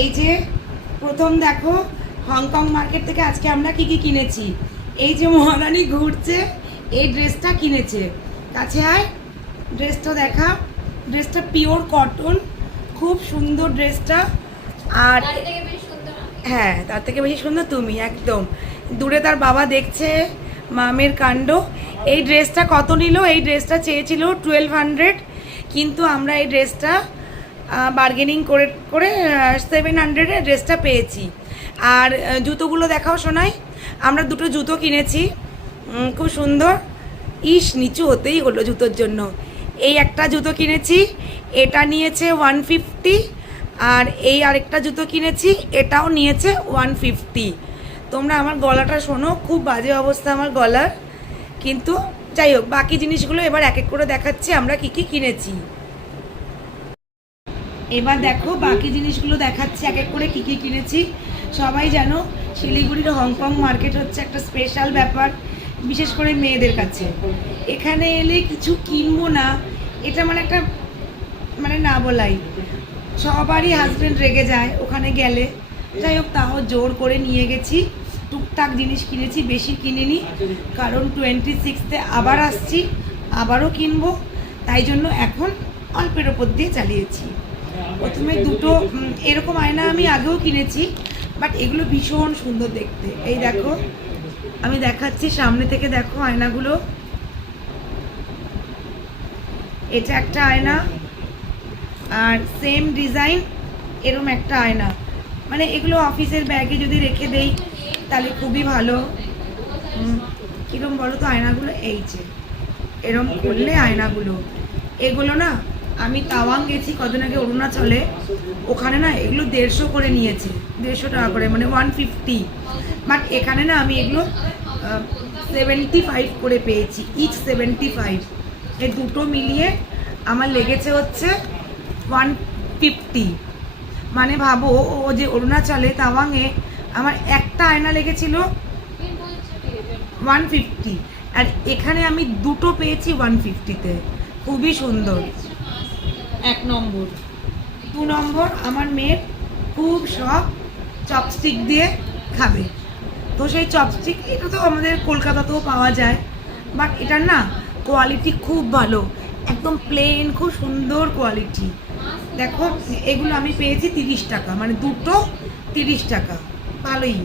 এই যে প্রথম দেখো হংকং মার্কেট থেকে আজকে আমরা কি কি কিনেছি। এই যে মহারানী ঘুরছে, এই ড্রেসটা কিনেছে। কাছে আয়, ড্রেসটা দেখা। ড্রেসটা পিওর কটন, খুব সুন্দর ড্রেসটা। আর হ্যাঁ, তার থেকে বেশি সুন্দর তুমি, একদম। দূরে তার বাবা দেখছে মামের কাণ্ড। এই ড্রেসটা কত নিল? এই ড্রেসটা চেয়েছিল 1200, কিন্তু আমরা এই ড্রেসটা বার্গেনিং করে করে 700-এ ড্রেসটা পেয়েছি। আর জুতোগুলো দেখাও শোনাই। আমরা দুটো জুতো কিনেছি, খুব সুন্দর। ইস, নিচু হতেই হলো জুতোর জন্য। এই একটা জুতো কিনেছি, এটা নিয়েছে 150। আর এই আরেকটা জুতো কিনেছি, এটাও নিয়েছে 150। তোমরা আমার গলাটা শোনো, খুব বাজে অবস্থা আমার গলার। কিন্তু যাই হোক, বাকি জিনিসগুলো এবার এক এক করে দেখাচ্ছি আমরা কি কি কিনেছি। এবার দেখো বাকি জিনিসগুলো দেখাচ্ছি এক এক করে কি কি কিনেছি। সবাই জানো শিলিগুড়ির হংকং মার্কেট হচ্ছে একটা স্পেশাল ব্যাপার, বিশেষ করে মেয়েদের কাছে। এখানে এলে কিছু কিনবো না, এটা মানে একটা মানে না বলাই। সবারই হাজব্যান্ড রেগে যায় ওখানে গেলে। যাই হোক, তাও জোর করে নিয়ে গেছি। টুকটাক জিনিস কিনেছি, বেশি কিনিনি, কারণ 26-তে আবার আসছি, আবারও কিনবো। তাই জন্য এখন অল্পের ওপর দিয়ে চালিয়েছি। প্রথমে দুটো এরকম আয়না আমি আগেও কিনেছি, বাট এগুলো ভীষণ সুন্দর দেখতে। এই দেখো, আমি দেখাচ্ছি সামনে থেকে, দেখো আয়নাগুলো। এটা একটা আয়না, আর সেম ডিজাইন এরম একটা আয়না। মানে এগুলো অফিসের ব্যাগে যদি রেখে দেই তাহলে খুবই ভালো। কিরম বলো তো আয়নাগুলো? এই যে এরম করলে আয়নাগুলো, এগুলো না আমি তাওয়াং গেছি কদিন আগে অরুণাচলে, ওখানে না এগুলো 150 করে নিয়েছে, 150 টাকা করে, মানে 150। বাট এখানে না আমি এগুলো 75 করে পেয়েছি, ইচ 75। এই দুটো মিলিয়ে আমার লেগেছে হচ্ছে 150। মানে ভাবো, ও যে অরুণাচলে তাওয়াংয়ে আমার একটা আয়না লেগেছিল 150, আর এখানে আমি দুটো পেয়েছি 150-তে। খুবই সুন্দর। 1 নম্বর। 2 নম্বর, আমার মেয়ের খুব শখ চপস্টিক দিয়ে খাবে। তো সেই চপস্টিক, এটা তো আমাদের কলকাতাতেও পাওয়া যায়, বাট এটার না কোয়ালিটি খুব ভালো, একদম প্লেন, খুব সুন্দর কোয়ালিটি। দেখো এগুলো আমি পেয়েছি 30 টাকা, মানে দুটো 30 টাকা, ভালোই।